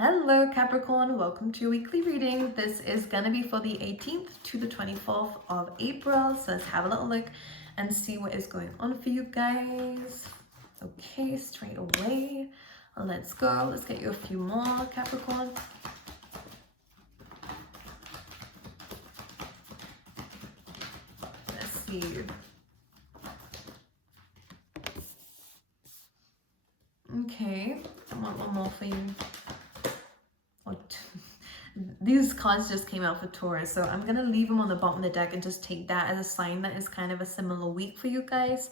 Hello Capricorn, welcome to your weekly reading. This is gonna be for the 18th to the 24th of April. So let's have a little look and see what is going on for you guys. Okay, straight away. Let's go. Let's get you a few more, Capricorn. Let's see. Okay, I want one more for you. These cards just came out for Taurus, so I'm gonna leave them on the bottom of the deck and just take that as a sign that is kind of a similar week for you guys.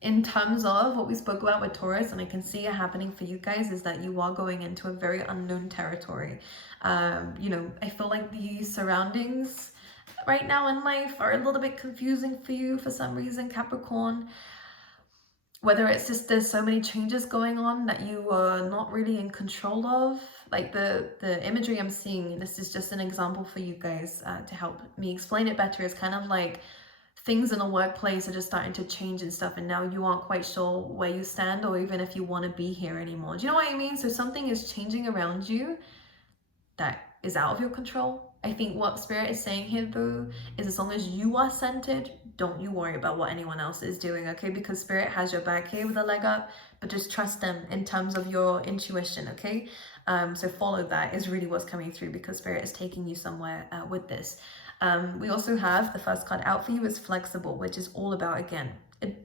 In terms of what we spoke about with Taurus, and I can see it happening for you guys, is that you are going into a very unknown territory. I feel like the surroundings right now in life are a little bit confusing for you for some reason, Capricorn. Whether it's just there's so many changes going on that you are not really in control of. Like the imagery I'm seeing, this is just an example for you guys to help me explain it better. It's kind of like things in the workplace are just starting to change and stuff, and now you aren't quite sure where you stand or even if you want to be here anymore. Do you know what I mean? So something is changing around you that is out of your control. I think what Spirit is saying here though is as long as you are centered, don't you worry about what anyone else is doing, okay? Because Spirit has your back here with a leg up, but just trust them in terms of your intuition, okay? So follow that is really what's coming through, because Spirit is taking you somewhere with this. We also have the first card out for you is flexible, which is all about, again,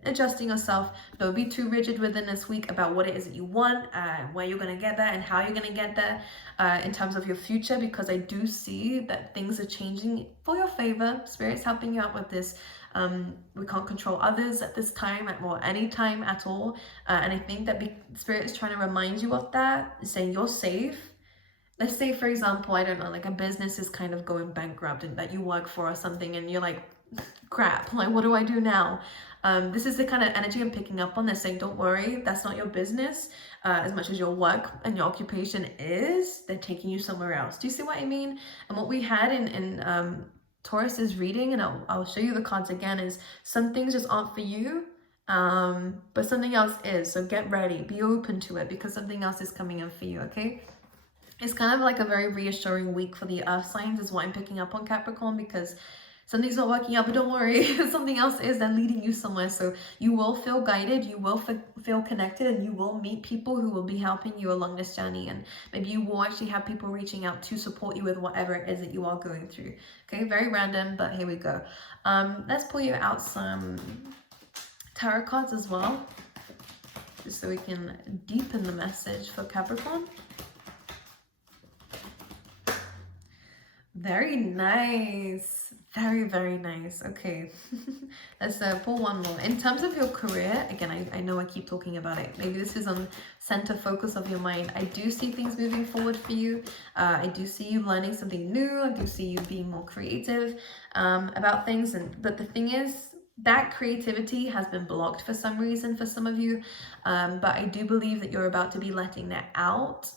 adjusting yourself. Don't be too rigid within this week about what it is that you want, where you're going to get there and how you're going to get there in terms of your future, because I do see that things are changing for your favor. Spirit's helping you out with this. We can't control others at this time or any time at all, and I think that Spirit is trying to remind you of that, saying you're safe. Let's say, for example, I don't know, like a business is kind of going bankrupt and that you work for or something, and you're like, crap, like what do I do now? This is the kind of energy I'm picking up on. They're saying, don't worry, that's not your business. As much as your work and your occupation is, they're taking you somewhere else. Do you see what I mean? And what we had in Taurus's reading, and I'll show you the cards again, is some things just aren't for you, but something else is. So get ready, be open to it, because something else is coming in for you, okay? It's kind of like a very reassuring week for the earth signs is what I'm picking up on, Capricorn, because something's not working out, but don't worry, something else is then leading you somewhere. So you will feel guided, you will feel connected, and you will meet people who will be helping you along this journey. And maybe you will actually have people reaching out to support you with whatever it is that you are going through. Okay, very random, but here we go. Let's pull you out some tarot cards as well, just so we can deepen the message for Capricorn. Very nice. Very, very nice. Okay. Let's pull one more. In terms of your career, again, I know I keep talking about it. Maybe this is on center focus of your mind. I do see things moving forward for you. I do see you learning something new. I do see you being more creative about things. But the thing is, that creativity has been blocked for some reason for some of you. But I do believe that you're about to be letting that out.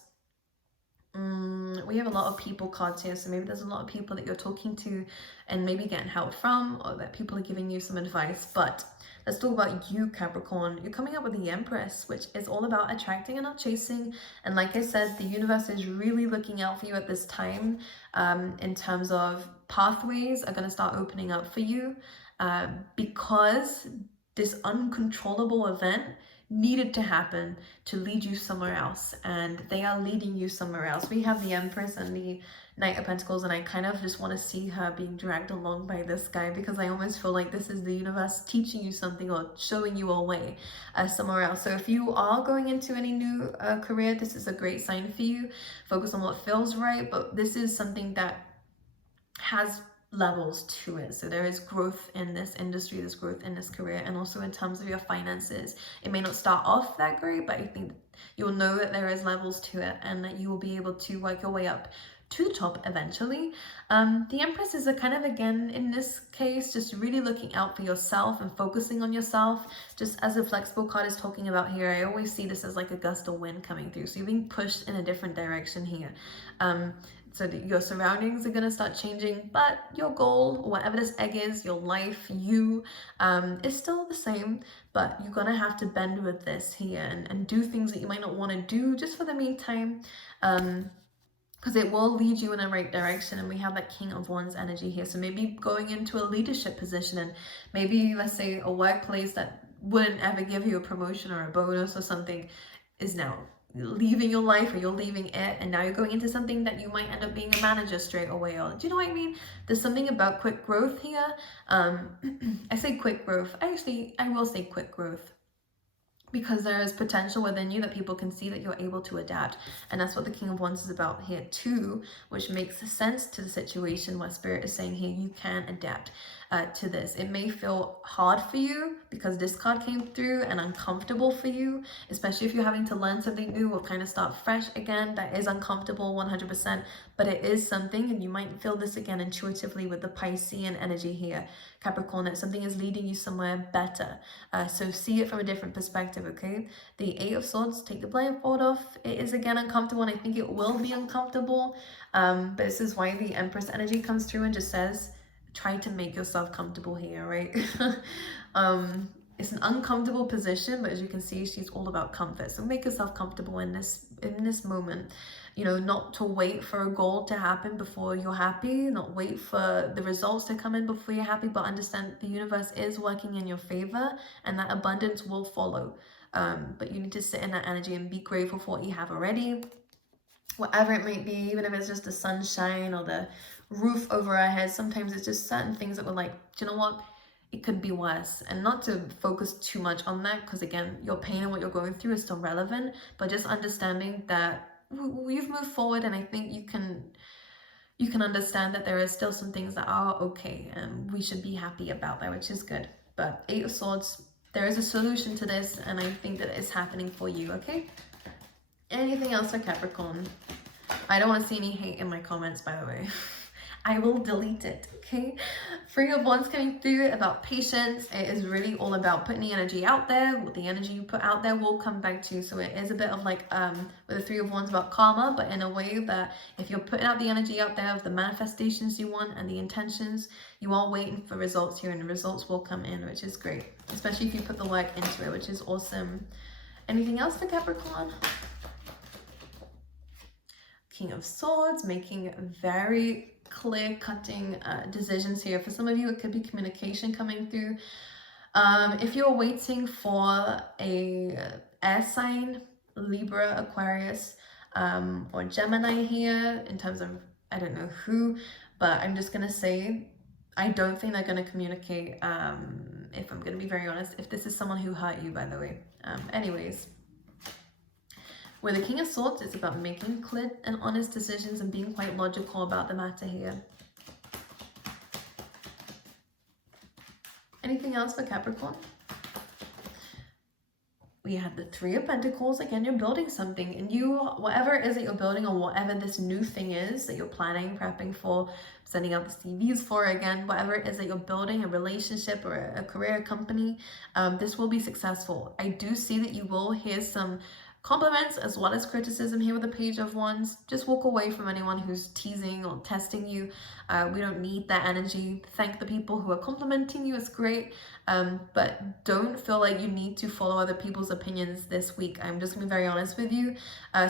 We have a lot of people cards here, so maybe there's a lot of people that you're talking to and maybe getting help from, or that people are giving you some advice. But let's talk about you, Capricorn. You're coming up with the Empress, which is all about attracting and not chasing. And like I said, the universe is really looking out for you at this time, in terms of pathways are going to start opening up for you, because this uncontrollable event needed to happen to lead you somewhere else, and they are leading you somewhere else. We have the Empress and the Knight of Pentacles, and I kind of just want to see her being dragged along by this guy, because I almost feel like this is the universe teaching you something or showing you a way somewhere else. So if you are going into any new career, this is a great sign for you. Focus on what feels right, but this is something that has levels to it. So there is growth in this industry, there's growth in this career, and also in terms of your finances. It may not start off that great, but I think you'll know that there is levels to it, and that you will be able to work your way up to the top eventually. The Empress is a kind of, again, in this case, just really looking out for yourself and focusing on yourself. Just as the flexible card is talking about here, I always see this as like a gust of wind coming through. So you're being pushed in a different direction here. So that your surroundings are going to start changing, but your goal, whatever this egg is, your life, you, is still the same. But you're going to have to bend with this here and do things that you might not want to do just for the meantime. Because it will lead you in the right direction. And we have that King of Wands energy here. So maybe going into a leadership position, and maybe, let's say, a workplace that wouldn't ever give you a promotion or a bonus or something is now leaving your life, or you're leaving it, and now you're going into something that you might end up being a manager straight away. Or do you know what I mean? There's something about quick growth here. I say quick growth. I will say quick growth, because there is potential within you that people can see that you're able to adapt. And that's what the King of Wands is about here too, which makes sense to the situation where Spirit is saying here, you can adapt to this. It may feel hard for you because this card came through, and uncomfortable for you, especially if you're having to learn something new or kind of start fresh again. That is uncomfortable 100%, but it is something, and you might feel this again intuitively with the Piscean energy here, Capricorn, that something is leading you somewhere better. So see it from a different perspective, okay? The Eight of Swords, take the blindfold off. It is again uncomfortable, and I think it will be uncomfortable, but this is why the Empress energy comes through and just says, try to make yourself comfortable here, right? It's an uncomfortable position, but as you can see, she's all about comfort. So make yourself comfortable in this moment. You know, not to wait for a goal to happen before you're happy, not wait for the results to come in before you're happy, but understand the universe is working in your favor, and that abundance will follow. But you need to sit in that energy and be grateful for what you have already, whatever it might be, even if it's just the sunshine or the roof over our heads. Sometimes it's just certain things that we're like, do you know what? It could be worse. And not to focus too much on that, because again, your pain and what you're going through is still relevant, but just understanding that we've moved forward, and I think you can understand that there is still some things that are okay, and we should be happy about that, which is good. But Eight of Swords, there is a solution to this, and I think that it's happening for you, okay? Anything else for Capricorn? I don't want to see any hate in my comments, by the way. I will delete it, okay? Three of Wands coming through about patience. It is really all about putting the energy out there. What the energy you put out there will come back to you. So it is a bit of like, with the Three of Wands about karma, but in a way that if you're putting out the energy out there of the manifestations you want and the intentions, you are waiting for results here, and the results will come in, which is great. Especially if you put the work into it, which is awesome. Anything else for Capricorn? King of Swords, making very clear-cutting decisions here. For some of you, it could be communication coming through. If you're waiting for a air sign, Libra, Aquarius, or Gemini here, in terms of, I don't know who, but I'm just gonna say, I don't think they're gonna communicate, if I'm gonna be very honest, if this is someone who hurt you, by the way. Anyways, with the King of Swords, it's about making clear and honest decisions and being quite logical about the matter here. Anything else for Capricorn? We have the Three of Pentacles. Again, you're building something, and whatever it is that you're building, or whatever this new thing is that you're planning, prepping for, sending out the CVs for, again, whatever it is that you're building, a relationship or a career, a company, this will be successful. I do see that you will hear some compliments as well as criticism here with the Page of Wands. Just walk away from anyone who's teasing or testing you. We don't need that energy. Thank the people who are complimenting you. It's great, but don't feel like you need to follow other people's opinions this week. I'm just gonna be very honest with you.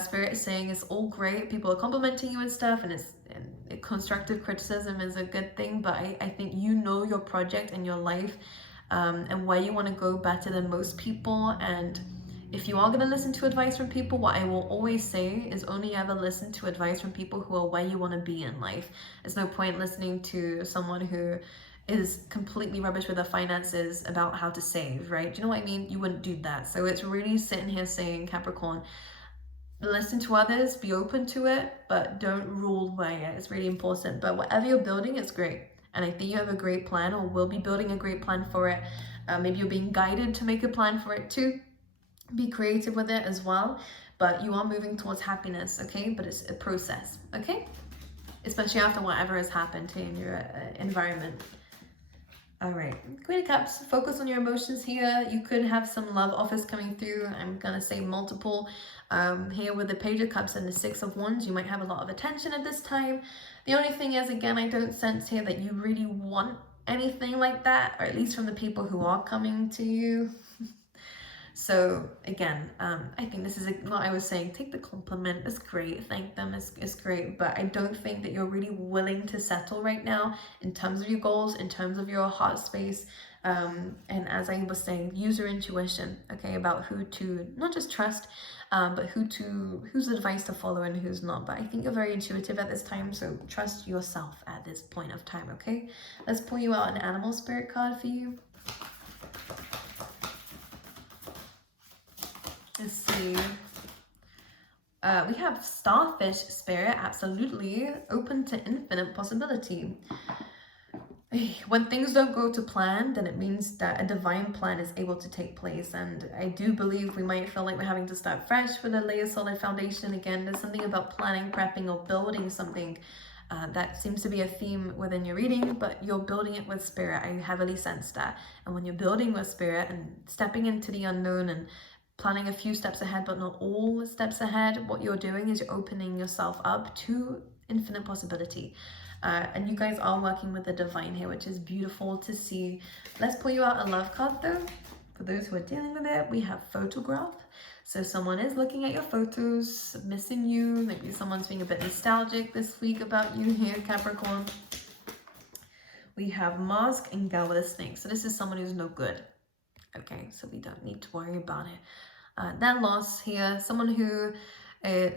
Spirit is saying it's all great, people are complimenting you and stuff, and constructive criticism is a good thing, but I think you know your project and your life, and where you want to go better than most people. And if you are going to listen to advice from people, what I will always say is only ever listen to advice from people who are where you want to be in life. There's no point listening to someone who is completely rubbish with their finances about how to save, right? Do you know what I mean? You wouldn't do that. So it's really sitting here saying, Capricorn, listen to others, be open to it, but don't rule by it. It's really important. But whatever you're building, it's great. And I think you have a great plan, or will be building a great plan for it. Maybe you're being guided to make a plan for it too. Be creative with it as well, but you are moving towards happiness, okay? But it's a process, okay? Especially after whatever has happened in your environment. All right, Queen of Cups, focus on your emotions here. You could have some love offers coming through. I'm gonna say multiple. Here with the Page of Cups and the Six of Wands, you might have a lot of attention at this time. The only thing is, again, I don't sense here that you really want anything like that, or at least from the people who are coming to you. So again, I think this is what I was saying. Take the compliment. It's great. Thank them. It's great. But I don't think that you're really willing to settle right now in terms of your goals, in terms of your heart space. And as I was saying, use your intuition, okay, about who to not just trust, but whose advice to follow and who's not. But I think you're very intuitive at this time, so trust yourself at this point of time, okay? Let's pull you out an animal spirit card for you. Let's see. We have Starfish Spirit, absolutely open to infinite possibility. When things don't go to plan, then it means that a divine plan is able to take place. And I do believe we might feel like we're having to start fresh with a layer solid foundation. Again, there's something about planning, prepping, or building something. That seems to be a theme within your reading, but you're building it with spirit. I heavily sense that. And when you're building with spirit and stepping into the unknown and planning a few steps ahead, but not all steps ahead, what you're doing is you're opening yourself up to infinite possibility. And you guys are working with the divine here, which is beautiful to see. Let's pull you out a love card though. For those who are dealing with it, we have photograph. So someone is looking at your photos, missing you. Maybe someone's being a bit nostalgic this week about you here, Capricorn. We have mask and girl with a snake. So this is someone who's no good. Okay, so we don't need to worry about it. Then loss here, someone who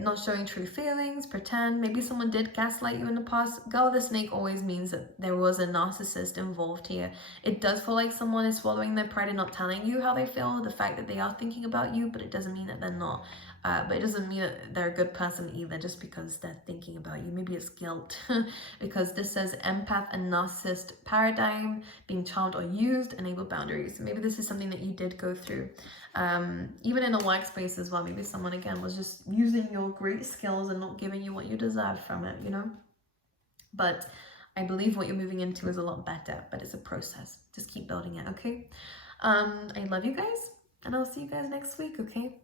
not showing true feelings, pretend. Maybe someone did gaslight you in the past. Girl with a snake always means that there was a narcissist involved here. It does feel like someone is swallowing their pride and not telling you how they feel, the fact that they are thinking about you, but it doesn't mean that they're not. But it doesn't mean that they're a good person either just because they're thinking about you. Maybe it's guilt because this says empath and narcissist paradigm, being charmed or used, enable boundaries. Maybe this is something that you did go through. Even in a workspace as well, maybe someone again was just using your great skills and not giving you what you deserve from it, you know? But I believe what you're moving into is a lot better, but it's a process. Just keep building it, okay? I love you guys, and I'll see you guys next week, okay?